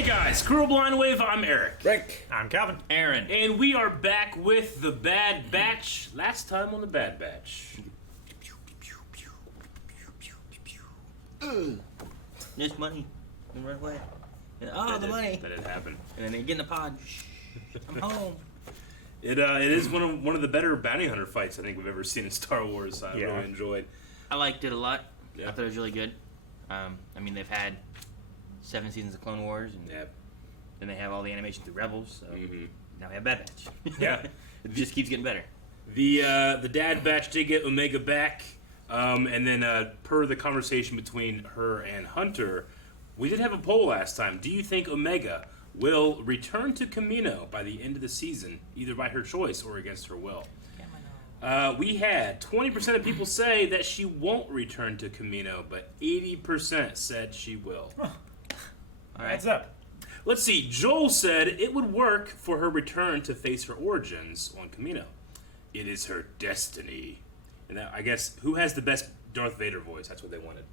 Hey guys, Cruel Blind Wave, I'm Eric. Rick. I'm Calvin. Aaron. And we are back with The Bad Batch. Last time on The Bad Batch. There's money. And run away. And, the money. That did happen. And then they get in the pod. I'm home. It is one of the better bounty hunter fights I think we've ever seen in Star Wars. I really enjoyed. I liked it a lot. Yeah. I thought it was really good. I mean, they've had 7 seasons of Clone Wars, and then they have all the animation through Rebels. So now we have Bad Batch. Yeah, it just keeps getting better. The Dad Batch did get Omega back, and then per the conversation between her and Hunter, we did have a poll last time. Do you think Omega will return to Kamino by the end of the season, either by her choice or against her will? We had 20% of people say that she won't return to Kamino, but 80% said she will. Huh. All right. Heads up. Let's see. Joel said it would work for her return to face her origins on Kamino. It is her destiny. And that, I guess, who has the best Darth Vader voice? That's what they wanted.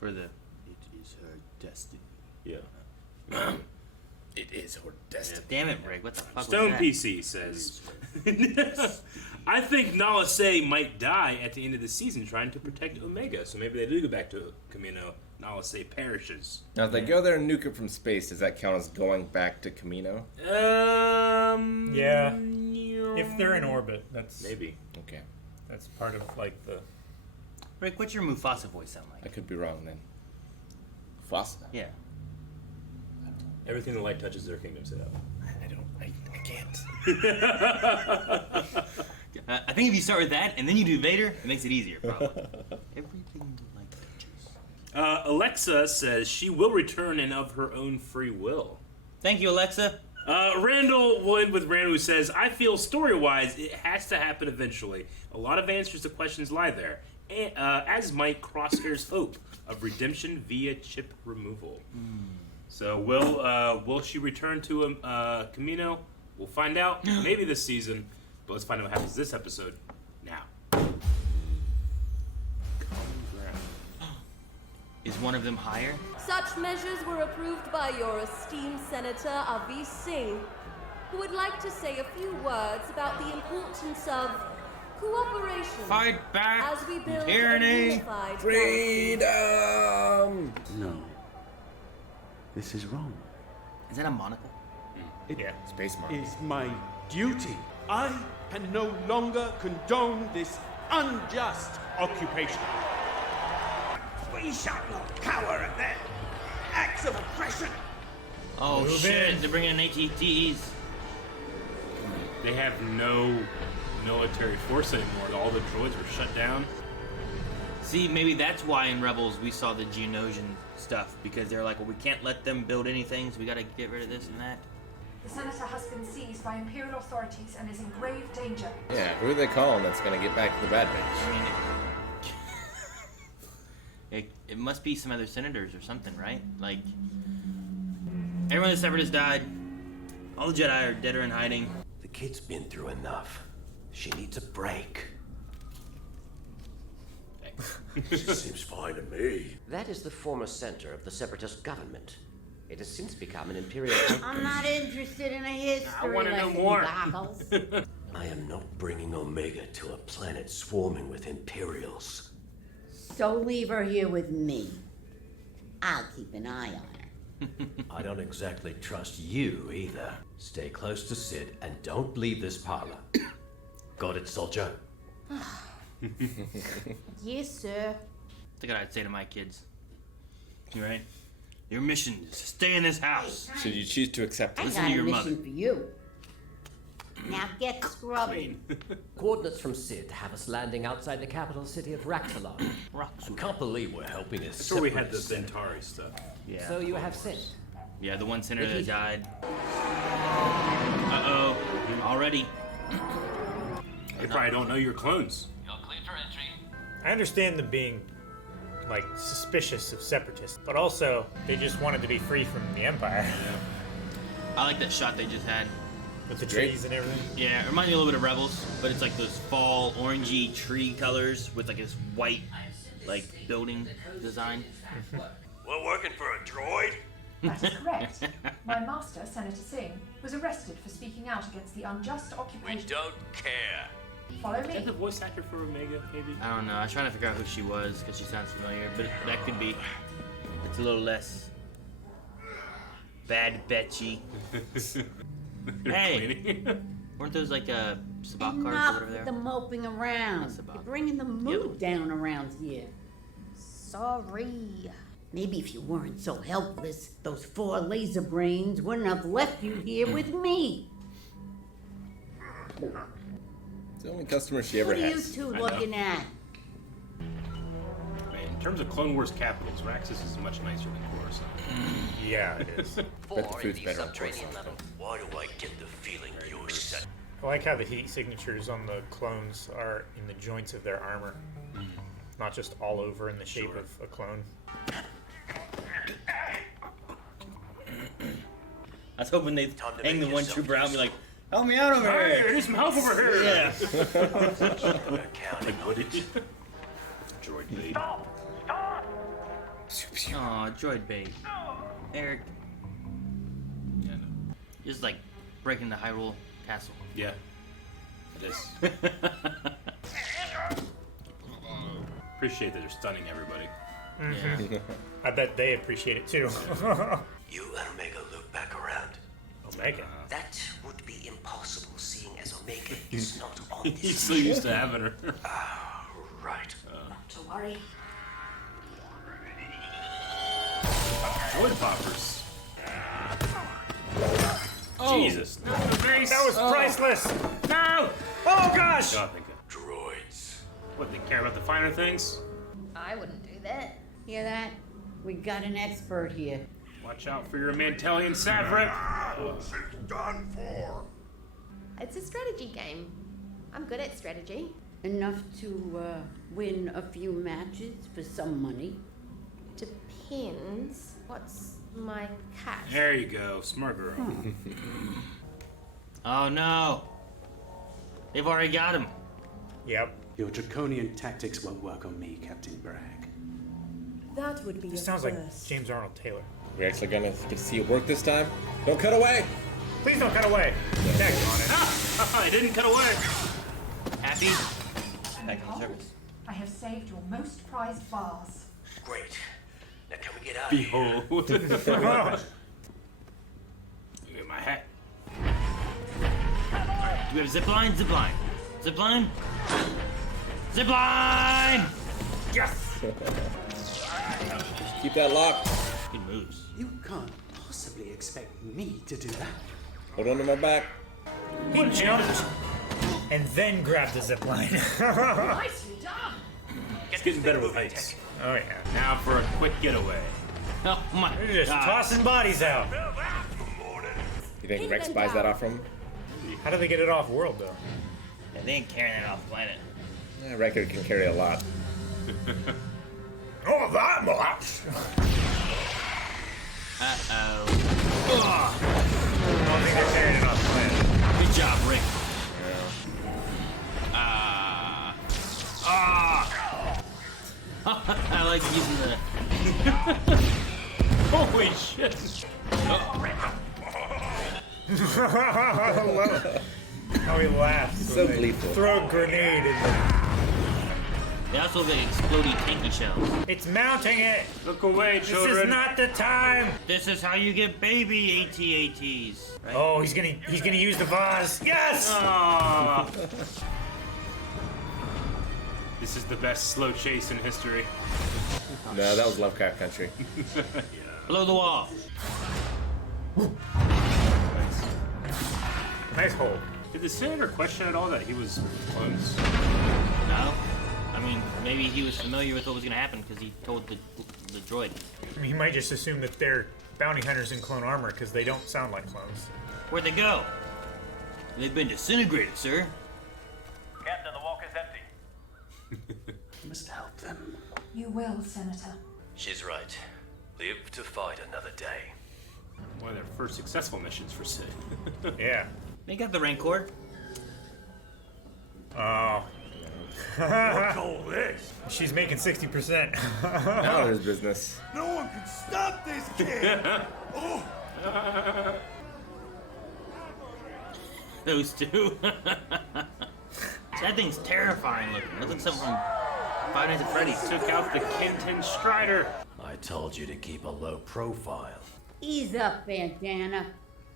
For the... It is her destiny. Yeah. It is her destiny. Damn it, Rick. What the fuck Stone was that? PC says, I think Nala Se might die at the end of the season trying to protect Omega. So maybe they do go back to Kamino. Nala Se perishes. Now, if they go there and nuke it from space, does that count as going back to Kamino? Yeah. If they're in orbit, that's Maybe. Okay. That's part of like the. Rick, what's your Mufasa voice sound I like? could be wrong then. Fossa. Yeah. Everything the light touches their kingdom set up. I can't. I think if you start with that and then you do Vader, it makes it easier, probably. Everything the light touches. Alexa says she will return and of her own free will. Thank you, Alexa. Randall will end with Randall, who says, I feel story-wise it has to happen eventually. A lot of answers to questions lie there. And, as might Crosshair's hope of redemption via chip removal. So will she return to Kamino? We'll find out maybe this season. But let's find out what happens this episode now. Is one of them higher? Such measures were approved by your esteemed Senator Avi Singh, who would like to say a few words about the importance of cooperation Fight back! as we build tyranny! a unified Freedom! No. This is wrong. Is that a monocle? Yeah. Space Mark. Is my duty. I can no longer condone this unjust occupation. We shall not cower at their acts of oppression. Oh Move shit, in. they're bringing in ATTs. They have no military force anymore. All the droids were shut down. See, maybe that's why in Rebels we saw the Geonosian stuff, because they're like, well, we can't let them build anything, so we gotta get rid of this and that. The senator has been seized by Imperial authorities and is in grave danger. Yeah, who are they calling that's going to get back to the Bad Batch? I mean, it must be some other senators or something, right? Like, everyone in the Separatists died. All the Jedi are dead or in hiding. The kid's been through enough. She needs a break. She seems fine to me. That is the former center of the Separatist government. It has since become an Imperial... I'm not interested in a history I wanna know lesson, more. Goggles. I am not bringing Omega to a planet swarming with Imperials. So leave her here with me. I'll keep an eye on her. I don't exactly trust you either. Stay close to Sid and don't leave this parlor. Got it, soldier? Yes, sir. That's what I'd say to my kids. You right? Your mission is to stay in this house. Should you choose to accept I it? Listen got to a your mission mother. for you. Now get scrubbing. Coordinates from Sid have us landing outside the capital city of Raxalon. I can't believe we're helping a That's where we had the separatist senator. Zentari stuff. Yeah. So you have sent. Yeah, the one senator that died. Uh-oh. Already. They probably don't know you're clones. I understand them being like suspicious of separatists, but also they just wanted to be free from the Empire I like that shot they just had. with the Great. trees and everything. Yeah, it reminds me a little bit of Rebels, but it's like those fall orangey tree colors with like this white like building design. We're working for a droid? That is correct. My master, Senator Singh, was arrested for speaking out against the unjust occupation. We don't care. Follow Is that me. the voice actor for Omega, maybe? I don't know. I was trying to figure out who she was because she sounds familiar, but that could be. It's a little less bad Betchy. Hey, weren't those like sabacc cards or Enough whatever they with the are? moping around. Sabacc. You're bringing the mood down around here. Sorry. Maybe if you weren't so helpless, those 4 laser brains wouldn't have left you here with me. It's the only customer she ever What are you has. two I know. looking at? Man, in terms of Clone Wars capitals, Raxus is much nicer than Coruscant. Yeah, it is. Bet the food's better on Coruscant. Why do I get the feeling you're set? I like how the heat signatures on the clones are in the joints of their armor, not just all over in the shape of a clone. I was hoping they'd Time to hang the make one yourself trooper out and be useful. like, help me out over Hey, here. I need some help over here! Yeah. Like, what did you? Droid bait. Aw, droid bait. Eric, Yeah, no. just like breaking the Hyrule Castle. Yeah. It is. Appreciate that they're stunning everybody. Yeah. I bet they appreciate it too. You and Omega loop back around. Omega. That would be impossible, seeing as Omega is not on He's this. so used to having her. Right. Not to worry. Droid poppers. Oh. Jesus. No, the face. That was priceless! No! Oh gosh! God, thank God. Droids. What, they care about the finer things? I wouldn't do that. Hear that? We got an expert here. Watch out for your Mantelian Savrit. Done for. It's a strategy game. I'm good at strategy. Enough to win a few matches for some money. Depends. What's my cash? There you go, smart girl. Oh no. They've already got him. Yep. Your draconian tactics won't work on me, Captain Bragg. That would be This sounds like James Arnold Taylor. We're actually gonna get to see it work this time. Don't cut away! Please don't cut away. Check on it. I didn't cut away. Happy? Back in the service. I have saved your most prized vase. Great. Now can we get out of here? Behold. Look at my hat. Do we have zip line? Zip line. Zip line? Zip line! Yes! Keep that locked. Good moves. You can't possibly expect me to do that. Hold on to my back. He jumped and then grabbed the zip line. Nicely done. It's getting better with heights. Oh yeah. Now for a quick getaway. Oh my They're just God. tossing bodies out. You think Rex buys that off from him? How do they get it off world though? Yeah, they ain't carrying that off the planet. Yeah, Record can carry a lot. Oh, that much! Uh-oh. I don't think they're carrying it off the planet. Good job, Rick. I like using the... Holy shit. How he laughs. He's when so they gleeful. Throw a grenade in there. They also look like exploding tanky shells. It's mounting it! Look away, This children. is not the time! This is how you get baby AT-ATs. Right? Oh, he's gonna use the vase. Yes! Aw. This is the best slow chase in history. No, that was Lovecraft Country. Below the wall. Nice hole. Did the senator question at all that he was clones? No? I mean, maybe he was familiar with what was going to happen because he told the droid. I mean, he might just assume that they're bounty hunters in clone armor because they don't sound like clones. Where'd they go? They've been disintegrated, sir. Captain, the walk is empty. You must help them. You will, Senator. She's right. Live to fight another day. One of their first successful missions for Sid. Yeah. They got the Rancor. Oh. What's all this? She's making 60%. Now there's business. No one can stop this kid. Those two. That thing's terrifying looking. Looks like something from Five Nights at Freddy's. Took out the Kenton Strider. I told you to keep a low profile. Ease up, Bandana.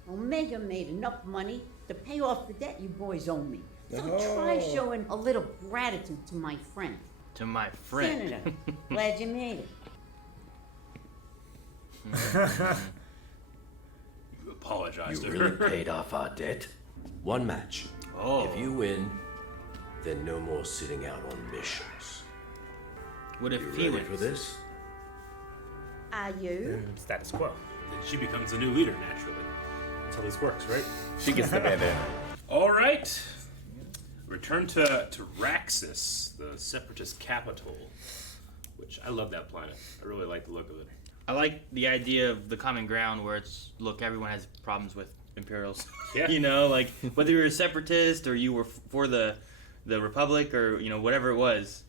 Omega made enough money to pay off the debt you boys owe me. So try showing a little gratitude to my friend. To my friend. Senator, glad you made it. You apologize You to really her. paid off our debt? One match. Oh. If you win, then no more sitting out on missions. What if You he ready wins? for this? Are you? Status quo. She becomes the new leader naturally. That's how this works, right? She gets the band-aid. All right. Return to Raxus, the Separatist capital, which I love that planet. I really like the look of it. I like the idea of the common ground where it's, look, everyone has problems with Imperials. Yeah. You know, like, whether you're a Separatist or you were for the Republic or, you know, whatever it was,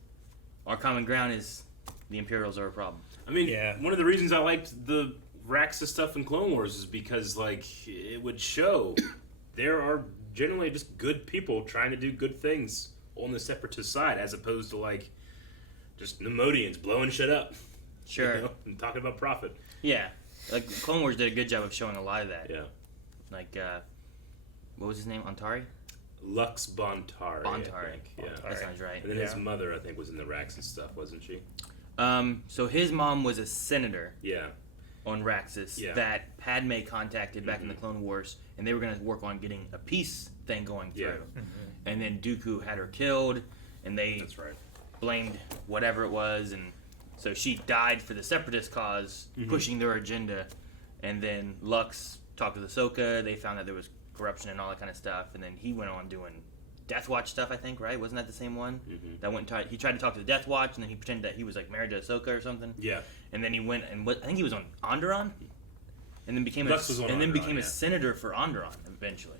our common ground is the Imperials are a problem. I mean, one of the reasons I liked the Raxus stuff in Clone Wars is because, like, it would show there are generally just good people trying to do good things on the Separatist side, as opposed to, like, just Nemodians blowing shit up. Sure. You know, and talking about profit. Yeah. Like, Clone Wars did a good job of showing a lot of that. Yeah. Like, what was his name? Antari? Lux Bontari. Bontari. I think. Yeah. That sounds right. And then his mother, I think, was in the Raxus stuff, wasn't she? So his mom was a senator. Yeah. On Raxus that Padme contacted back in the Clone Wars, and they were going to work on getting a peace thing going through. Yeah. And then Dooku had her killed, and they blamed whatever it was, and so she died for the Separatist cause, pushing their agenda. And then Lux talked with Ahsoka. They found that there was corruption and all that kind of stuff, and then he went on doing Death Watch stuff, I think, right? Wasn't that the same one? That went. He tried to talk to the Death Watch, and then he pretended that he was like married to Ahsoka or something. Yeah. And then he went and I think he was on Onderon, and then became Lux was on and then Onderon, became a yeah. senator for Onderon eventually.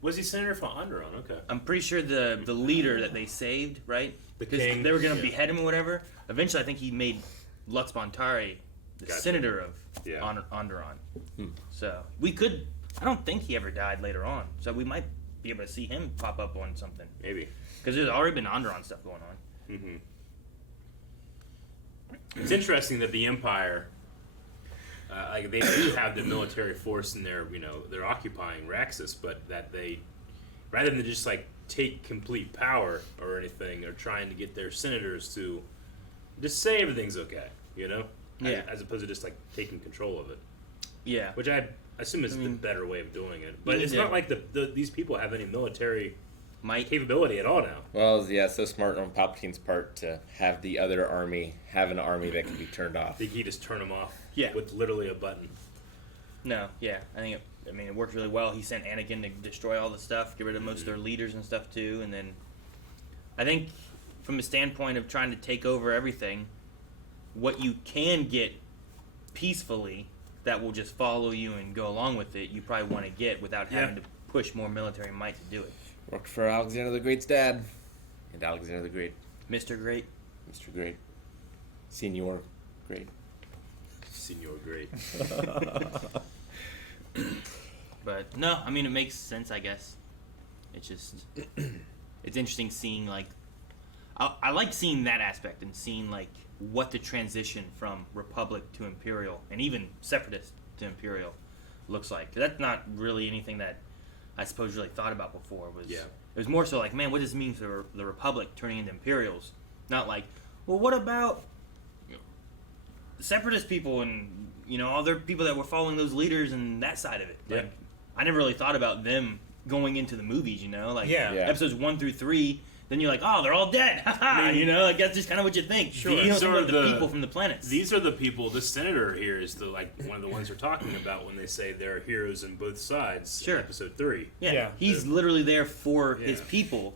Was he senator for Onderon? Okay. I'm pretty sure the leader that they saved, right? The Because king, they were gonna yeah. behead him or whatever. Eventually, I think he made Lux Bontari the Gotcha. senator of Onderon. So we could. I don't think he ever died later on. So we might be able to see him pop up on something. Maybe. Because there's already been Onderon stuff going on. It's interesting that the Empire, like they do have the military force in there, you know, they're occupying Raxus, but that they, rather than just like take complete power or anything, are trying to get their senators to just say everything's okay, you know? Yeah. As opposed to just like taking control of it. Yeah. Which I assume is the better way of doing it. But you it's need not to- like these people have any military might capability at all now. Well, yeah, so smart on Palpatine's part to have the other army have an army that can be turned off. I think he just turn them off. Yeah. With literally a button. No, yeah, I think it worked really well. He sent Anakin to destroy all the stuff, get rid of most of their leaders and stuff too, and then I think from a standpoint of trying to take over everything, what you can get peacefully that will just follow you and go along with it, you probably want to get without having to push more military might to do it. Worked for Alexander the Great's dad. And Alexander the Great. Mr. Great. Mr. Great. Senior Great. Senior Great. But no, I mean it makes sense, I guess. It's just it's interesting seeing like I like seeing that aspect and seeing like what the transition from Republic to Imperial and even Separatist to Imperial looks like. 'Cause that's not really anything that I suppose really thought about before. It was more so like, man, what does this mean for the Republic turning into Imperials? Not like, well, what about Separatist people and other people that were following those leaders and that side of it. Like, I never really thought about them going into the movies. Like episodes 1 through 3. Then you're like, oh, they're all dead. Like that's just kind of what you think. Sure. You These don't are think about the people from the planets. These are the people. The senator here is one of the ones they're talking about when they say there are heroes on both sides. Sure. In episode 3. Yeah. He's literally there for his people,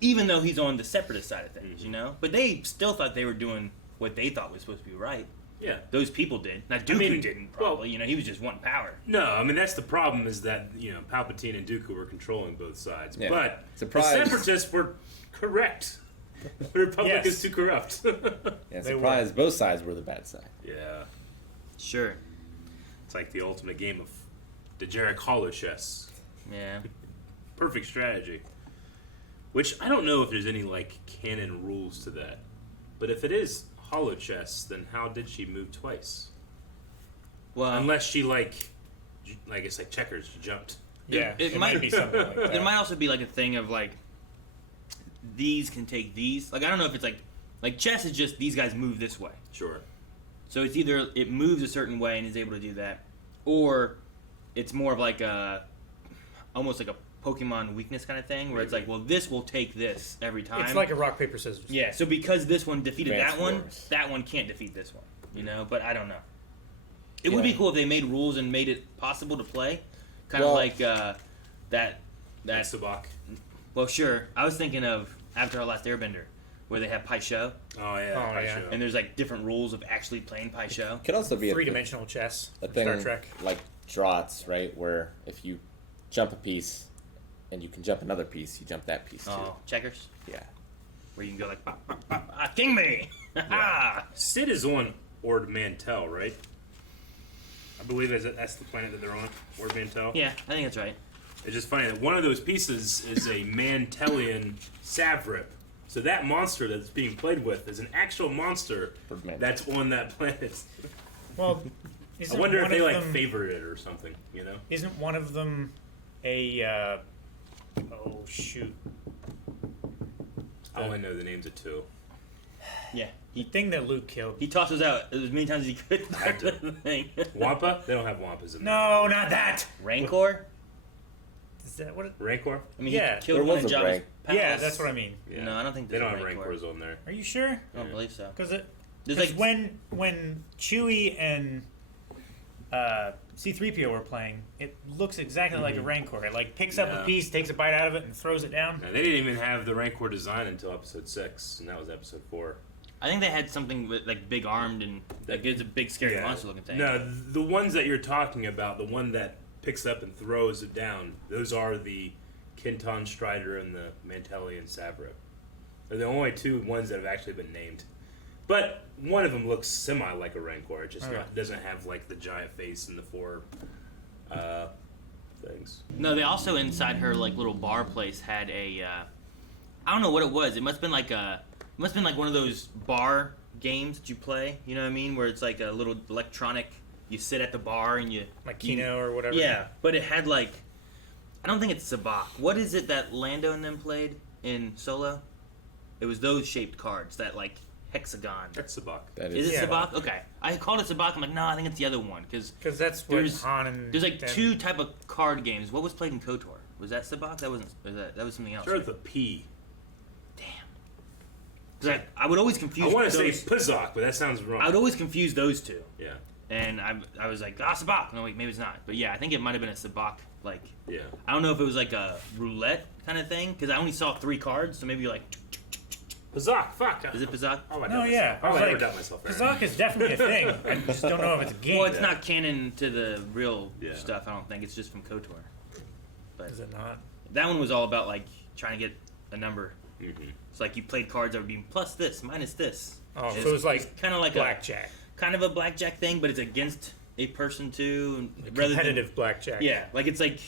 even though he's on the Separatist side of things. But they still thought they were doing what they thought was supposed to be right. Yeah. Those people did. Now Dooku didn't probably. He was just wanting power. No, I mean that's the problem is that Palpatine and Dooku were controlling both sides, Yeah. but Surprise. the Separatists were correct. The Republic is too corrupt. Yeah, surprise, both sides were the bad side. Yeah. Sure. It's like the ultimate game of Dejarik Hollow chess. Yeah. Perfect strategy. Which I don't know if there's any like canon rules to that, but if it is hollow chess, then how did she move twice? Well, Unless she like it's like checkers, she jumped. Yeah, it it might might be something like that. there might also be like a thing of like these can take these. Like I don't know if it's like chess is just these guys move this way. Sure. So it's either it moves a certain way and is able to do that, or it's more of like almost like a Pokemon weakness kind of thing, where it's like, well, this will take this every time. It's like a rock paper scissors. Yeah. So because this one defeated Advanced that one, Wars. that one can't defeat this one. You know, but I don't know. It would be cool if they made rules and made it possible to play, kind of Well- like that. That's Sabak. Well, sure. I was thinking of Avatar: Last Airbender, where they have Pai Sho, Oh yeah. Oh, I yeah. show. and there's like different rules of actually playing Pai Sho. Could also be Three-dimensional chess. a from thing Star Trek. like draughts, right? Where if you jump a piece and you can jump another piece, you jump that piece too. Oh, checkers, Yeah. where you can go like, "Bah, bah, bah, bah, king me. Ah. Sid is on Ord Mantell, right? I believe that's the planet that they're on, Ord Mantell. Yeah, I think that's right. It's just funny that one of those pieces is a Mantellian Savrip. So that monster that's being played with is an actual monster Ord Mantell. that's on that planet. Well, I isn't wonder if one they of like them, favored it or something, you know? Isn't one of them a? Oh shoot! I only know the names of two. Yeah, The thing that Luke killed. he tossed those out as many times as he could. Had to. The thing. Wampa? They don't have Wampas in there. No, not that. Rancor. Is that what? It, Rancor? I mean, Yeah, he killed there one of was a Jabba's rank. palace. yeah, that's what I mean. Yeah. No, I don't think They there's don't a have Rancor. Rancors on there. Are you sure? I don't believe so. Because There's like when Chewie and C-3PO were playing, it looks exactly like a Rancor. It like picks up Yeah. a piece, takes a bite out of it, and throws it down. Now, they didn't even have the Rancor design until episode 6, and that was episode 4. I think they had something with like big armed and like it's a big scary monster looking thing. No, the ones that you're talking about, the one that picks up and throws it down, those are the Kinton Strider and the Mantellian Savrip. They're the only two ones that have actually been named. But one of them looks semi like a Rancor. It just doesn't have like the giant face and the four things. No, they also inside her like little bar place had a I don't know what it was. It must have been like one of those bar games that you play. You know what I mean? Where it's like a little electronic. You sit at the bar and you Like Kino or whatever. Yeah, but it had like I don't think it's Sabak. What is it that Lando and them played in Solo? It was those shaped cards that like hexagon. That's Sabak. That Is it Yeah. Sabak? Okay, I called it Sabak. I'm like, no, I think it's the other one because that's what there's Han and there's like them- two type of card games. What was played in KOTOR? Was that Sabak? That wasn't. That was something else. Sure, the P. Damn. 'Cause I would always confuse. I want to say those- Pizok, but that sounds wrong. I would always confuse those two. Yeah. And I was like, Sabak. No, wait, maybe it's not. But yeah, I think it might have been a Sabak. Like, Yeah. I don't know if it was like a roulette kind of thing because I only saw 3 cards, so maybe you're like, Pizok, fuck. is it Pizak? Oh, I No, yeah. Oh, I was never like, doubt myself. Aaron. Kazakh is definitely a thing. I just don't know if it's a game. Well, it's not canon to the real Yeah. stuff. I don't think it's just from KOTOR. But Is it not? that one was all about like trying to get a number. Mm-hmm. It's like you played cards that would be plus this, minus this. Oh, so It's- it was like kind of like blackjack. kind of a blackjack thing, but it's against a person too, rather Competitive blackjack. than like it's like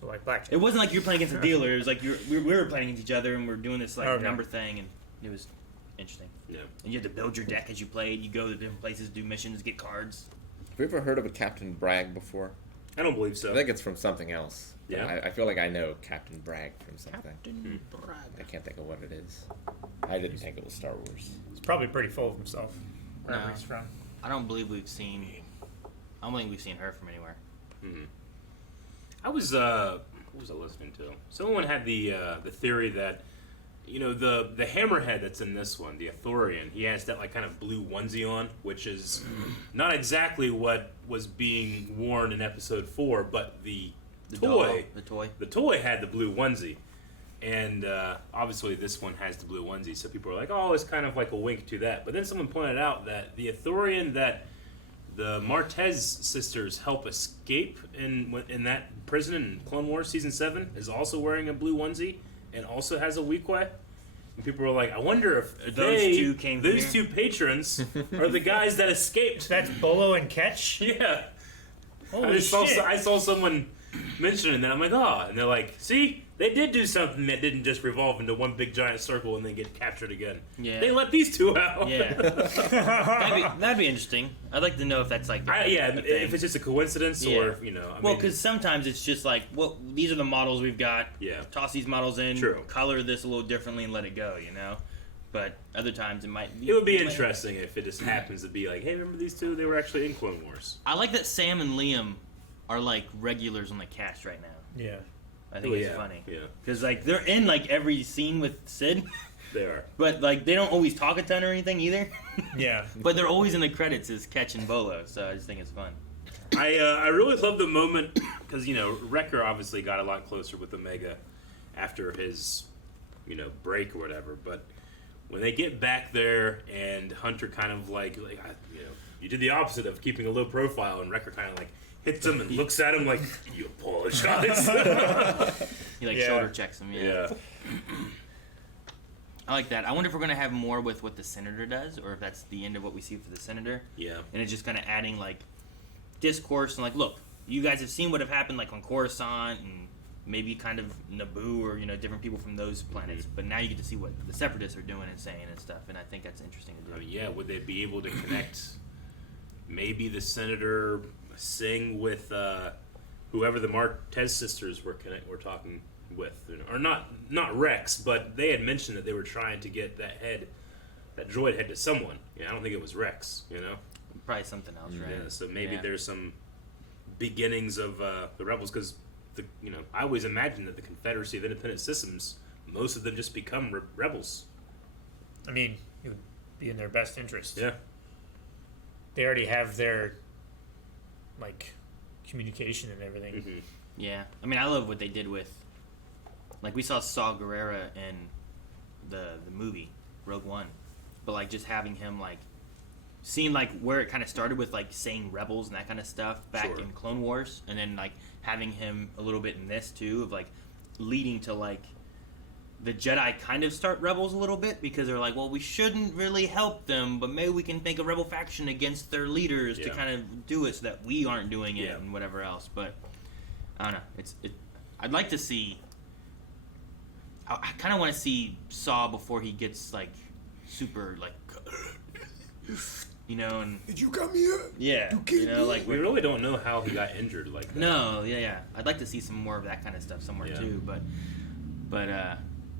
So like blackjack. it wasn't like you're playing against a dealer. It was like we were playing against each other and we're doing this like Okay. number thing, and it was interesting. Yeah. And you had to build your deck as you played. You go to different places, do missions, get cards. Have you ever heard of a Captain Bragg before? I don't believe so. I think it's from something else. Yeah? I feel like I know Captain Bragg from something. Captain Bragg. I can't think of what it is. I didn't think it was Star Wars. He's probably pretty full of himself. Wherever No. he's from. I don't believe we've seen. I don't think we've seen her from anywhere. Mm-hmm. I was what was I listening to? Someone had the theory that the hammerhead that's in this one, the Ithorian, he has that like kind of blue onesie on, which is not exactly what was being worn in episode 4, but the toy had the blue onesie. And obviously this one has the blue onesie, so people are like, oh, it's kind of like a wink to that. But then someone pointed out that the Ithorian that the Martez sisters help escape in that prison in Clone Wars Season 7 is also wearing a blue onesie and also has a Weequay. And people were like, I wonder if those two patrons are the guys that escaped. That's Bolo and Ketch? Yeah. Holy shit. I saw someone mentioning that. I'm like, oh, and they're like, see, they did do something that didn't just revolve into one big giant circle and then get captured again. Yeah. They let these two out. Yeah. that'd be interesting. I'd like to know if that's like the thing. If it's just a coincidence or Well, because sometimes it's just like, well, these are the models we've got. Yeah. Toss these models in. True. Color this a little differently and let it go. But other times it might. It would be interesting if it just happens to be like, hey, remember these two? They were actually in Clone Wars. I like that Sam and Liam are like regulars on the cast right now. Yeah. I think it's funny. Yeah. Because like they're in like every scene with Sid. They are. But like they don't always talk a ton or anything either. Yeah. But they're always in the credits as Ketch and Bolo, so I just think it's fun. I really love the moment because Wrecker obviously got a lot closer with Omega after his break or whatever. But when they get back there and Hunter kind of like you did the opposite of keeping a low profile, and Wrecker kind of like hits him and looks at him like, you apologize. He like shoulder checks him. Yeah. I like that. I wonder if we're gonna have more with what the Senator does, or if that's the end of what we see for the Senator. Yeah. And it's just kind of adding like discourse and like, look, you guys have seen what have happened like on Coruscant and maybe kind of Naboo or different people from those planets, but now you get to see what the Separatists are doing and saying and stuff, and I think that's interesting to do. Would they be able to connect maybe the Senator Singh with whoever the Martez sisters were talking with, or not Rex, but they had mentioned that they were trying to get that droid head to someone. I don't think it was Rex. Probably something else, right? Yeah, so maybe there's some beginnings of the Rebels, because I always imagined that the Confederacy of Independent Systems, most of them just become rebels. I mean, it would be in their best interest. Yeah. They already have their like communication and everything. Mm-hmm. Yeah, I mean, I love what they did with, like, we saw Saw Gerrera in the movie Rogue One, but like just having him like seeing like where it kind of started with like saying rebels and that kind of stuff back in Clone Wars, and then like having him a little bit in this too, of like leading to like the Jedi kind of start rebels a little bit, because they're like, well, we shouldn't really help them, but maybe we can make a rebel faction against their leaders to kind of do it so that we aren't doing it and whatever else. But I don't know. I'd like to see. I kind of want to see Saw before he gets like super like, and did you come here? Yeah, like we really don't know how he got injured like that. No, yeah. I'd like to see some more of that kind of stuff somewhere too, but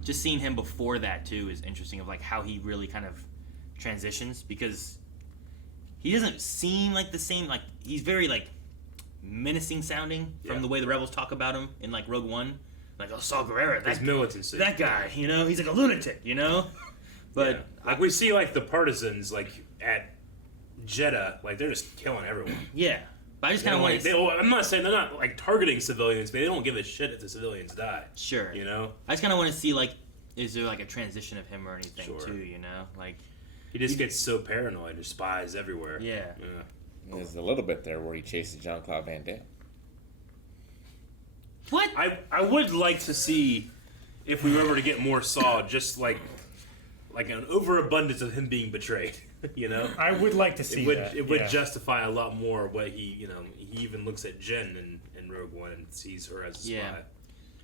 just seeing him before that too is interesting, of like how he really kind of transitions, because he doesn't seem like the same, like he's very like menacing sounding from the way the rebels talk about him in like Rogue One, like, oh, Saw Gerrera, that's militancy, that guy, he's like a lunatic, but like we see like the partisans like at Jeddah, like they're just killing everyone. Yeah. But I just kind of want to. I'm not saying they're not like targeting civilians, but they don't give a shit if the civilians die. Sure. I just kind of want to see like, is there like a transition of him or anything too? Like he just gets so paranoid. There's spies everywhere. Yeah. There's a little bit there where he chases Jean-Claude Van Damme. What? I would like to see if we were ever to get more Saw, just like an overabundance of him being betrayed. I would like to see that. It would justify a lot more what he even looks at Jen in Rogue One and sees her as a spy. Yeah.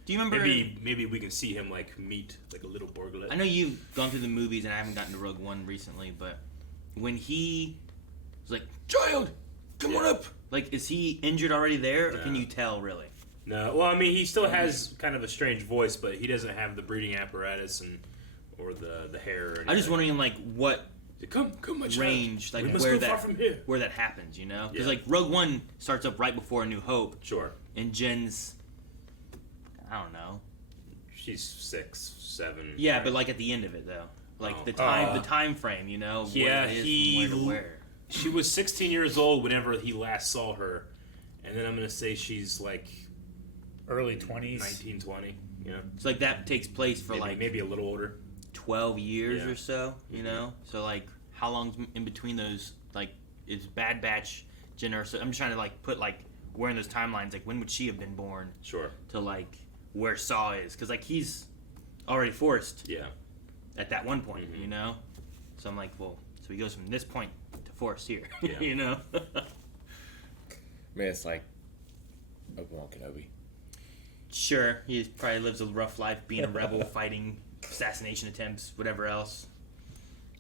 Do you remember? Maybe we can see him like meet like a little Borglet. I know you've gone through the movies, and I haven't gotten to Rogue One recently, but when he was like, "Child, come on up," like, is he injured already there, or can you tell really? No. Well, I mean, he still has kind of a strange voice, but he doesn't have the breathing apparatus or the hair. Or anything. I'm just wondering like what. Come, my child. Range, like we must where go far from here. Where that happens, because like Rogue One starts up right before A New Hope. Sure. And Jen's, I don't know. She's 6, 7. Yeah, but like at the end of it though, like the time frame, Yeah, what it is from where to where. She was 16 years old whenever he last saw her, and then I'm gonna say she's like early 20s, 19, 20. So like that takes place for maybe a little older. 12 years or so, so like how long's in between those, like is Bad Batch Jenner, so I'm just trying to like put like where in those timelines, like when would she have been born to like where Saw is, because like he's already forced at that one point, so I'm like, well, so he goes from this point to forced here. I mean, it's like Obi-Wan Kenobi. Sure, he probably lives a rough life being a rebel, fighting assassination attempts, whatever else.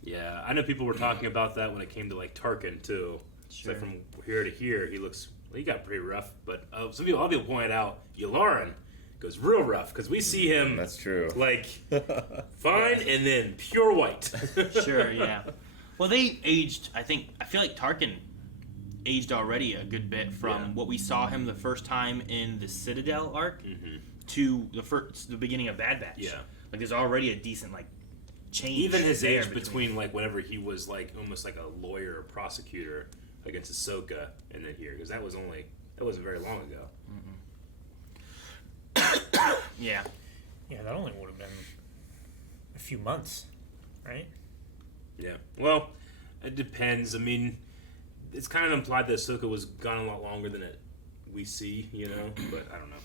Yeah, I know people were talking about that when it came to like Tarkin too. Sure. So from here to here, he got pretty rough. But some people, other people pointed out, Yularen goes real rough because we see him. That's true. Like fine and then pure white. Sure, yeah. Well, they aged. I feel like Tarkin aged already a good bit from what we saw him the first time in the Citadel arc to the beginning of Bad Batch. Yeah, like there's already a decent like change. Even his age between like whenever he was like almost like a lawyer or prosecutor against Ahsoka, and then here because that wasn't very long ago. Yeah. Yeah, that only would have been a few months, right? Yeah. Well, it depends. I mean, it's kind of implied that Ahsoka was gone a lot longer than we see, you know. But I don't know.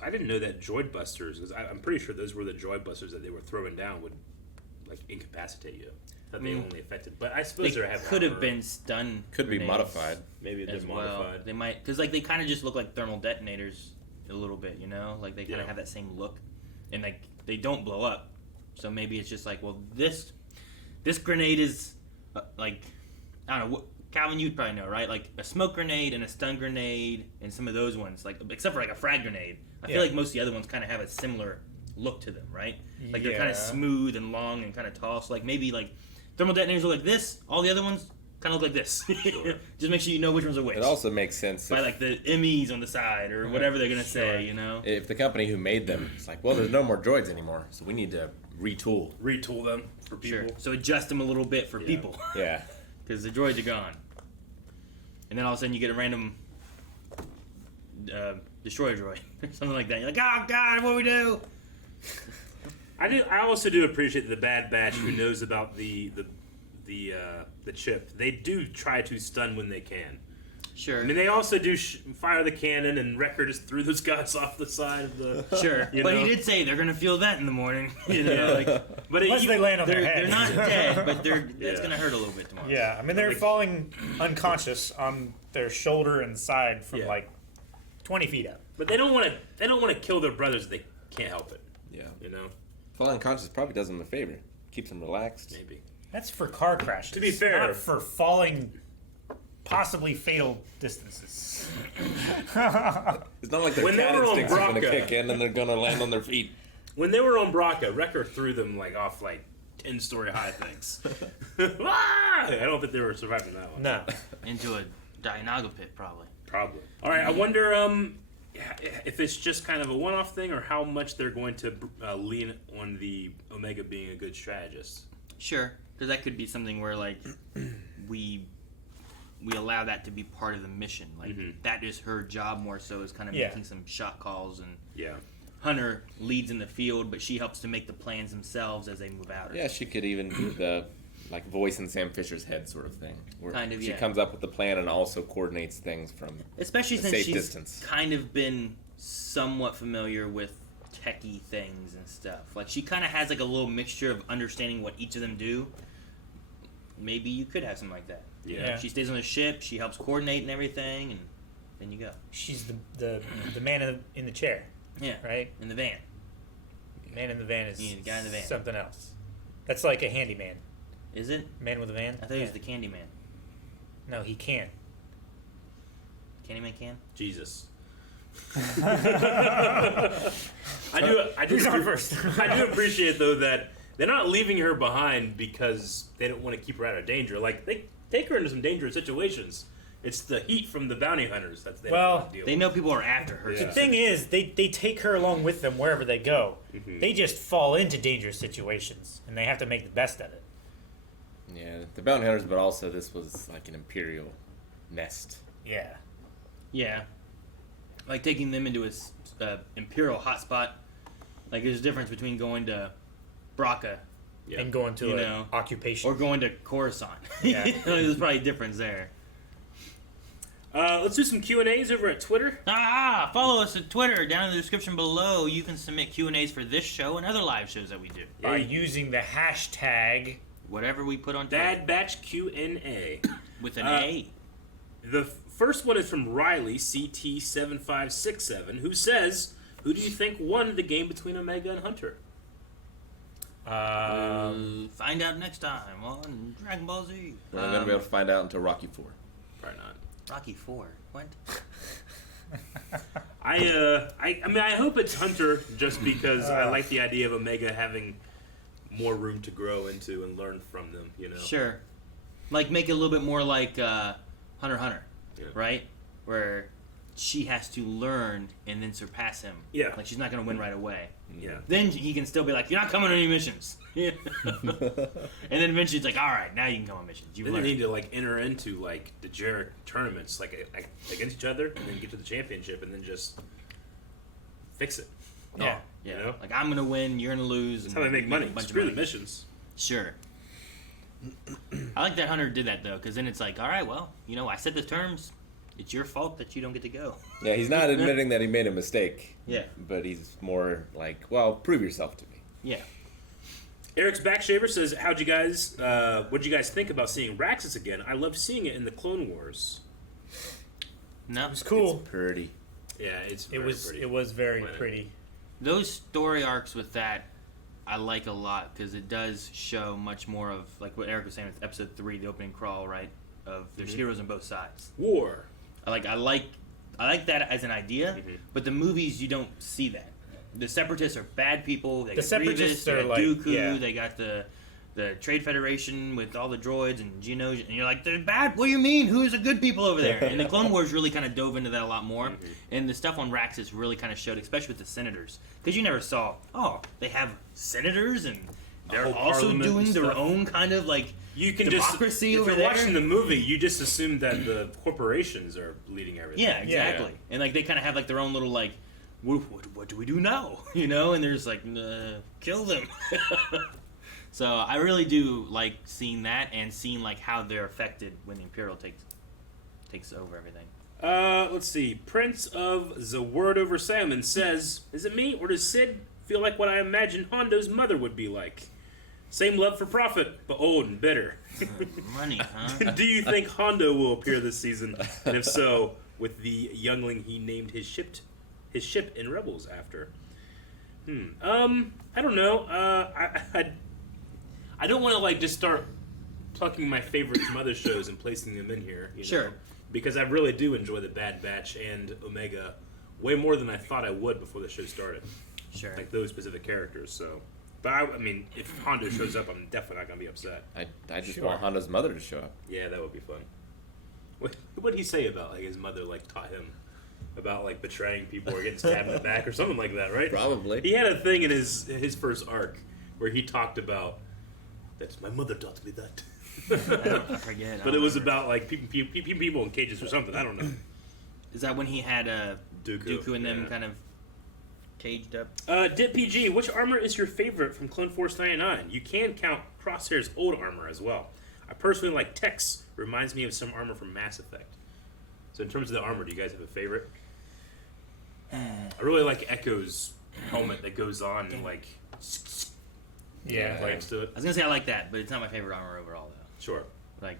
I didn't know that droid busters, because I'm pretty sure those were the droid busters that they were throwing down would like incapacitate you. That they only affected, but I suppose they could have been stun. Could be modified. Maybe as they're well. modified. They might, because like they kind of just look like thermal detonators a little bit, you know. Like they kind of have that same look, and like they don't blow up. So maybe it's just like, well, this grenade is like, I don't know. Calvin, you'd probably know, right? Like a smoke grenade and a stun grenade, and some of those ones, like except for like a frag grenade. I feel like most of the other ones kind of have a similar look to them, right? Like they're kind of smooth and long and kind of tall. So like maybe like thermal detonators look like this. All the other ones kind of look like this. Sure. Just make sure you know which ones are which. It also makes sense by like the MEs on the side or whatever they're gonna say, you know. If the company who made them is like, well, there's no more droids anymore, so we need to retool them for people. Sure. So adjust them a little bit for people. Yeah. Because the droids are gone, and then all of a sudden you get a random destroyer droid, something like that. You're like, oh god, what do we do? I also do appreciate the Bad Batch who knows about the chip. They do try to stun when they can. Sure. I mean, they also do fire the cannon, and Wrecker just threw those guys off the side of the. Sure, but he did say they're gonna feel that in the morning. You know, like, but unless they land on their head, they're not dead, but that's gonna hurt a little bit tomorrow. Yeah, I mean they're falling unconscious on their shoulder and side from like 20 feet up. But they don't want to. They don't want to kill their brothers. They can't help it. Yeah. You know. Falling unconscious probably does them a favor. Keeps them relaxed. Maybe. That's for car crashes. To be fair, not for falling possibly fatal distances. It's not like their cat instincts are going to kick in and they're going to land on their feet. When they were on Braca, Wrecker threw them like off like 10-story high things. I don't think they were surviving that one. No. Into a Dianaga pit, probably. Probably. All right. I wonder if it's just kind of a one-off thing or how much they're going to lean on the Omega being a good strategist. Sure, because that could be something where like we allow that to be part of the mission. Like that is her job more so is kind of making some shot calls, and Hunter leads in the field, but she helps to make the plans themselves as they move out. Yeah, she could even do the like voice in Sam Fisher's head sort of thing. Where kind of, she comes up with the plan and also coordinates things from especially a since safe she's distance. Kind of been somewhat familiar with techie things and stuff. Like she kind of has like a little mixture of understanding what each of them do. Maybe you could have something like that. Yeah. She stays on the ship. She helps coordinate and everything, and then you go. She's the man in the chair. Yeah. Right? In the van. Man in the van is the guy in the van. Something else. That's like a handyman. Is it? Man with a van? I thought he was the candy man. No, he can. Candyman can? Jesus. I do appreciate though that they're not leaving her behind because they don't want to keep her out of danger. Like they take her into some dangerous situations. It's the heat from the bounty hunters that they don't want to deal they know people are after her. The thing is, they take her along with them wherever they go. They just fall into dangerous situations, and they have to make the best of it. Yeah, the bounty hunters, but also this was like an Imperial nest. Yeah. Yeah. Like taking them into a Imperial hotspot. Like there's a difference between going to Braca and going to an occupation. Or going to Coruscant. Yeah. There's probably a difference there. Let's do some Q&As over at Twitter. Follow us at Twitter. Down in the description below, you can submit Q&As for this show and other live shows that we do. By using the hashtag whatever we put on Twitter. Dad Batch Q&A. With an A. The First one is from Riley CT7567, who says, "Who do you think won the game between Omega and Hunter?" Find out next time on Dragon Ball Z. We're not gonna be able to find out until Rocky 4. Probably not. Rocky 4. What? I hope it's Hunter, just because I like the idea of Omega having more room to grow into and learn from them. You know. Sure. Like make it a little bit more like Hunter x Hunter, right? Where she has to learn and then surpass him. Yeah. Like she's not gonna win right away. Yeah. Then he can still be like, "You're not coming on any missions." And then eventually it's like, "All right, now you can come on missions." You Then they need to like enter into like the Jarek tournaments, like against each other, and then get to the championship, and then just fix it. Yeah. You know? Like I'm gonna win, you're gonna lose. That's how they make money. A bunch of Screw money. the missions. Sure. I like that Hunter did that though, because then it's like, all right, well, I set the terms. It's your fault that you don't get to go. Yeah, he's not admitting that he made a mistake. Yeah. But he's more like, well, prove yourself to me. Yeah. Eric's Backshaver says, what'd you guys think about seeing Raxus again? I loved seeing it in the Clone Wars. No. It was cool. It's pretty. Yeah, it's It was very pretty. Those story arcs with that, I like a lot because it does show much more of like what Eric was saying with episode 3, the opening crawl, right? Of there's heroes on both sides. War. I like that as an idea, but the movies you don't see that. The Separatists are bad people. They got Grievous, they got Dooku, they got the Trade Federation with all the droids and Geonosis, and you're like, they're bad. What do you mean? Who's the good people over there? And the Clone Wars really kind of dove into that a lot more, and the stuff on Raxus really kind of showed, especially with the senators, because you never saw, they have senators and they're also doing their own kind of like you can democracy just, over if there. you're watching the movie, you just assume that the corporations are leading everything. Yeah, exactly. Yeah. And like they kind of have like their own little like, what do we do now? And there's like, kill them. So I really do like seeing that and seeing like how they're affected when the Imperial takes over everything. Let's see. Prince of the Word Over Salmon says, "Is it me, or does Sid feel like what I imagine Hondo's mother would be like? Same love for profit, but old and bitter." Money, huh? Do you think Hondo will appear this season? And if so, with the youngling he named his ship in Rebels after? I don't know. I don't want to like just start plucking my favorites from other shows and placing them in here. Sure. Because I really do enjoy the Bad Batch and Omega way more than I thought I would before the show started. Sure. Like those specific characters. So, but I mean, if Hondo shows up, I'm definitely not gonna be upset. I just want Hondo's mother to show up. Yeah, that would be fun. What did he say about like his mother like taught him about like betraying people or getting stabbed in the back or something like that, right? Probably. He had a thing in his first arc where he talked about that's my mother taught me that. I forget. But it was about like keeping people in cages or something. I don't know. Is that when he had Dooku and them kind of caged up? Dip PG, which armor is your favorite from Clone Force 99? You can count Crosshair's old armor as well. I personally like Tex. Reminds me of some armor from Mass Effect. So in terms of the armor, do you guys have a favorite? I really like Echo's helmet that goes on and like clamps to it. I was gonna say I like that, but it's not my favorite armor overall though. Sure. Like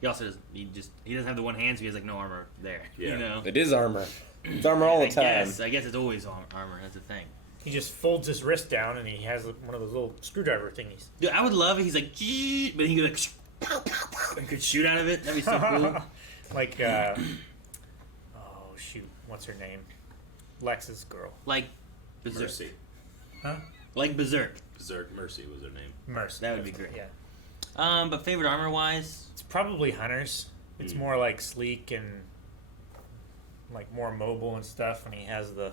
he also he doesn't have the one hand, so he has like no armor there. Yeah. It is armor. It's armor all the time. I guess it's always armor. That's the thing. He just folds his wrist down and he has one of those little screwdriver thingies. Dude, I would love it. He's like, but he could like and could shoot out of it. That'd be so cool. Like, what's her name? Lex's girl. Like Berserk. Mercy. Huh? Like Berserk. Mercy was her name. Mercy. That would be great. Yeah. But favorite armor wise, it's probably Hunter's. It's more like sleek and like more mobile and stuff, and he has the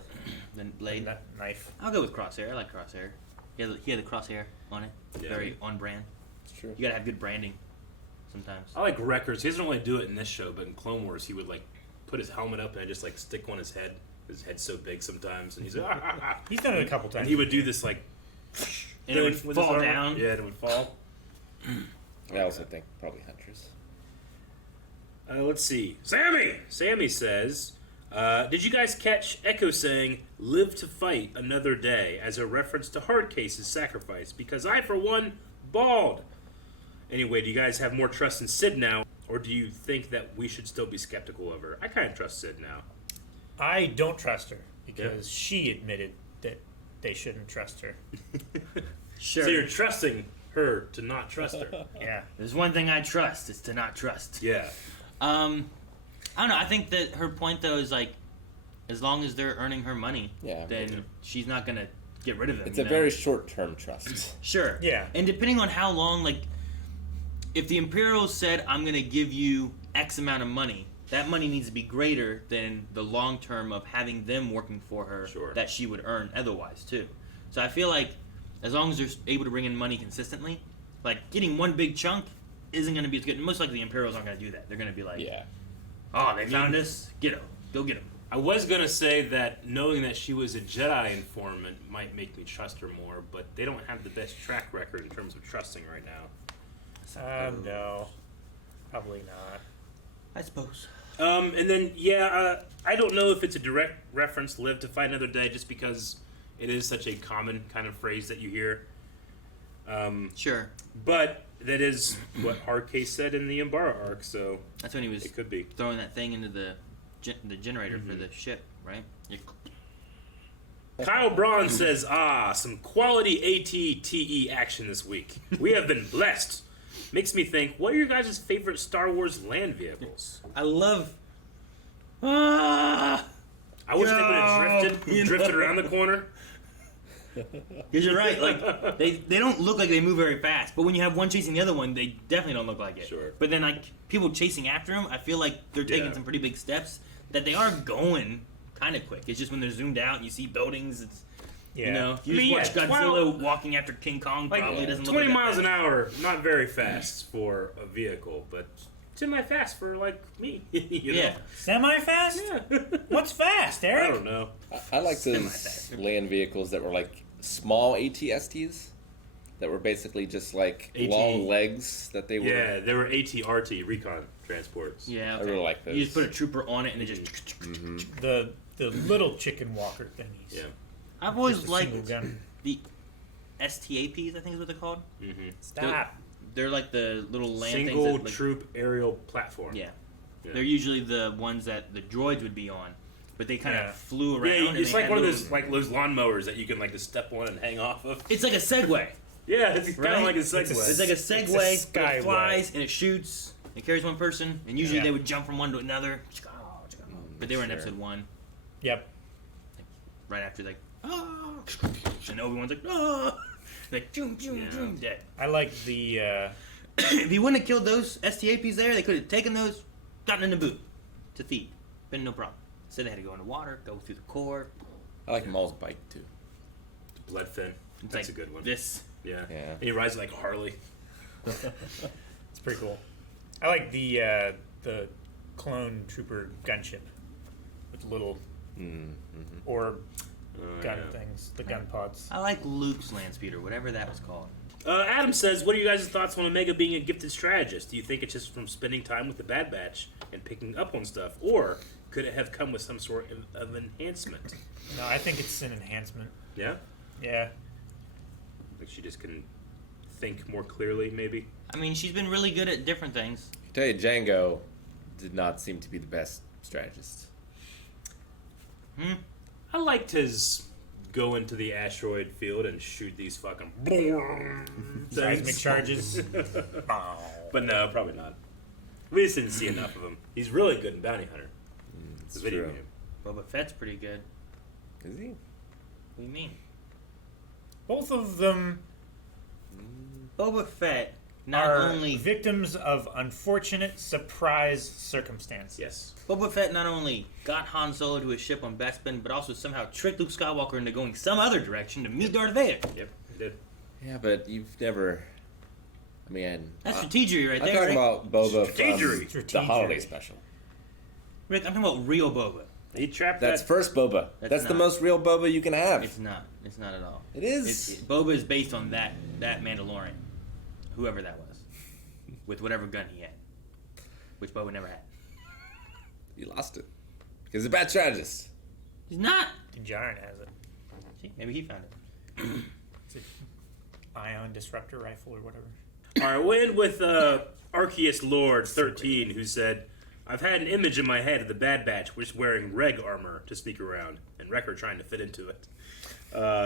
blade knife. I'll go with Crosshair. I like Crosshair. He had the crosshair on it. Yeah. Very on brand. It's true. You gotta have good branding sometimes. I like Wreckers. He doesn't really do it in this show, but in Clone Wars, he would like put his helmet up and just like stick on his head. His head's so big sometimes, and he's like, He's done it a couple times. And he would do this like, and it would with fall his armor. down. Yeah, it would fall. I also think probably Huntress. Let's see. Sammy says, did you guys catch Echo saying, "Live to fight another day," as a reference to Hardcase's sacrifice? Because I, for one, bawled. Anyway, do you guys have more trust in Sid now, Or do you think that we should still be skeptical of her? I kind of trust Sid now. I don't trust her because she admitted that they shouldn't trust her. Sure. So you're trusting her to not trust her. Yeah. There's one thing I trust, is to not trust. Yeah. I don't know. I think that her point, though, is like, as long as they're earning her money, then she's not going to get rid of them. It's a very short-term trust. Sure. Yeah. And depending on how long, like, if the Imperials said, I'm going to give you X amount of money, that money needs to be greater than the long term of having them working for her that she would earn otherwise, too. So I feel like as long as they're able to bring in money consistently, like, getting one big chunk isn't going to be as good. Most likely the Imperials aren't going to do that. They're going to be like, oh, they found us? Get them. Go get them. I was going to say that knowing that she was a Jedi informant might make me trust her more, but they don't have the best track record in terms of trusting right now. No. Probably not. I suppose. And then, I don't know if it's a direct reference, live to fight another day, just because it is such a common kind of phrase that you hear. Sure. But that is what Hardcase said in the Umbara arc, so that's when he was it could be throwing that thing into the generator for the ship, right? Kyle Braun says, some quality AT-TE action this week. We have been blessed. Makes me think, what are your guys' favorite Star Wars land vehicles? I love... I wish they would have drifted around the corner. Because you're right, like, they don't look like they move very fast, but when you have one chasing the other one, they definitely don't look like it. Sure. But then, like, people chasing after them, I feel like they're taking some pretty big steps, that they are going kind of quick. It's just when they're zoomed out and you see buildings, it's... You know, if you just watch Godzilla walking after King Kong, probably doesn't look like 20 miles an hour, not very fast for a vehicle, but semi-fast for, like, me. you know? Semi-fast? Yeah. What's fast, Eric? I don't know. I like those land vehicles that were like small ATSTs that were basically just like long legs that they were. Yeah, they were ATRT recon transports. Yeah, I really like those. You just put a trooper on it and it just... The little chicken walker thingies. Yeah. I've always liked the STAPs, I think is what they're called. Mm-hmm. Stop. They're like the little land things. Single that, like, troop aerial platform. Yeah. They're usually the ones that the droids would be on, but they kind of flew around. Yeah, and it's they like had one of little- those lawnmowers that you can like just step on and hang off of. It's like a Segway. Yeah, it's kind of Right? like a Segway. It's like a Segway, but it flies and it shoots. It carries one person, and usually they would jump from one to another. But they were in episode 1. Yep. Right after and Obi-Wan's like, like, dead. I like the. If he wouldn't have killed those STAPs there, they could have taken those, gotten in the boot to feed. Been no problem. So they had to go in the water, go through the core. I like Maul's bike too. The Bloodfin. It's That's like a good one. This. Yeah. Yeah. And he rides like Harley. It's pretty cool. I like the clone trooper gunship with little orb gun things, the gun pods. I like Luke's land speeder, whatever that was called. Adam says, what are you guys' thoughts on Omega being a gifted strategist? Do you think it's just from spending time with the Bad Batch and picking up on stuff? Or could it have come with some sort of enhancement? No, I think it's an enhancement. Yeah? Yeah. Like she just can think more clearly, maybe? I mean, she's been really good at different things. I tell you, Django did not seem to be the best strategist. I liked his go into the asteroid field and shoot these fucking seismic charges. But no, probably not. We just didn't see enough of him. He's really good in Bounty Hunter. It's a video game. Boba Fett's pretty good. Is he? What do you mean? Both of them Boba Fett not are only victims of unfortunate surprise circumstances. Yes. Boba Fett not only got Han Solo to his ship on Bespin, but also somehow tricked Luke Skywalker into going some other direction to meet Darth Vader. Yep, he did. Yeah, but you've never. I mean, That's strategery right I'm there. talking Rick. about Boba Strategery. from the holiday special. Rick, I'm talking about real Boba. He trapped That's that. first Boba. That's the not. most real Boba you can have. It's not. It's not at all. It is. Boba is based on that Mandalorian, whoever that was, with whatever gun he had, which Boba never had. You lost it because he's a bad strategist. He's not. Djarin has it. See, maybe he found it. It's an ion disruptor rifle or whatever. All right, we'll end with Arceus Lord 13, who said, "I've had an image in my head of the Bad Batch which wearing reg armor to sneak around, and Wrecker trying to fit into it.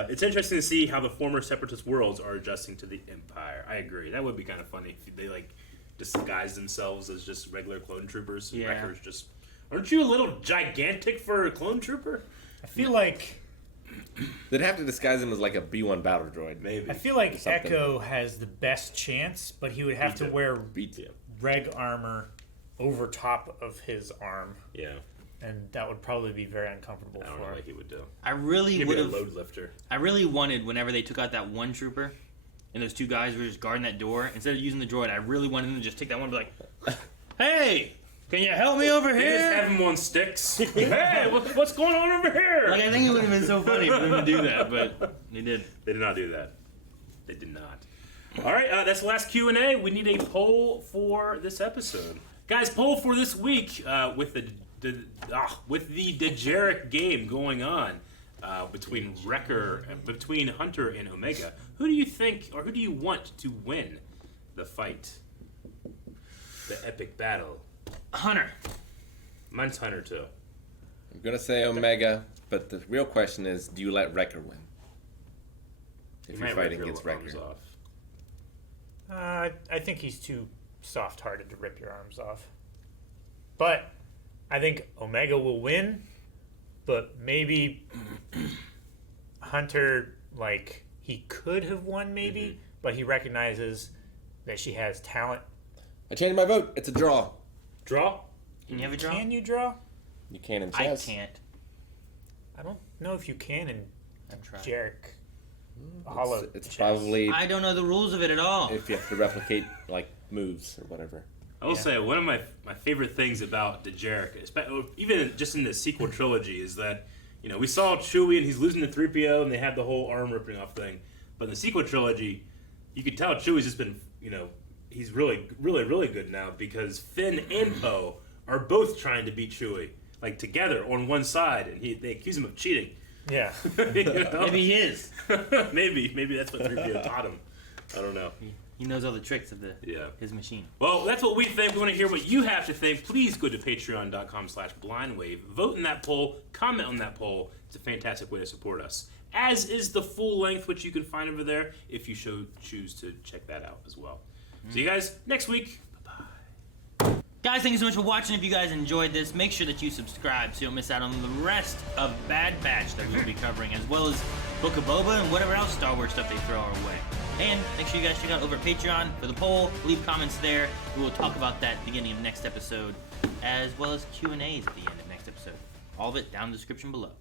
It's interesting to see how the former Separatist worlds are adjusting to the Empire." I agree. That would be kind of funny if they disguise themselves as just regular clone troopers. And Wrecker's just, aren't you a little gigantic for a clone trooper? I feel like they'd have to disguise him as like a B1 battle droid. Maybe. I feel like Echo has the best chance, but he would have to wear reg armor over top of his arm. Yeah. And that would probably be very uncomfortable I don't know what he would do. I really He'd would be a have. load lifter. I really wanted, whenever they took out that one trooper, and those two guys were just guarding that door, instead of using the droid, I really wanted them to just take that one and be like, "Hey, can you help me over They here?" just have him on sticks. Hey, what's going on over here? Like, I think it would have been so funny for them to do that, but they did. They did not do that. They did not. All right, that's the last Q&A. We need a poll for this episode, guys. Poll for this week with the Dejeric game going on between Hunter and Omega. Who do you think, or who do you want to win the fight, the epic battle? Hunter. Mine's Hunter too. I'm gonna say Omega, but the real question is, do you let Wrecker win? If you're fighting against Wrecker. I think he's too soft-hearted to rip your arms off. But I think Omega will win, but maybe Hunter, he could have won maybe, but he recognizes that she has talent. I changed my vote. It's a draw. Draw? Can you have a draw? Can you draw? You can in chess. I can't. I don't know if you can in I'm trying. Jarek. Hollow It's chess. probably I don't know the rules of it at all. if you have to replicate moves or whatever. I will say one of my favorite things about Dejeric, even just in the sequel trilogy, is that we saw Chewie and he's losing to 3PO and they have the whole arm ripping off thing. But in the sequel trilogy, you could tell Chewie's just been he's really, really, really good now because Finn and Poe are both trying to beat Chewie together on one side, and they accuse him of cheating. Yeah. Maybe he is. maybe that's what 3PO taught him. I don't know. He knows all the tricks of his machine. Well, that's what we think. We want to hear what you have to think. Please go to patreon.com/blindwave. Vote in that poll. Comment on that poll. It's a fantastic way to support us. As is the full length, which you can find over there if you choose to check that out as well. See you guys next week. Guys, thank you so much for watching. If you guys enjoyed this, make sure that you subscribe so you don't miss out on the rest of Bad Batch that we'll be covering, as well as Book of Boba and whatever else Star Wars stuff they throw our way. And make sure you guys check out over Patreon for the poll. Leave comments there. We will talk about that at the beginning of next episode, as well as Q&As at the end of next episode. All of it down in the description below.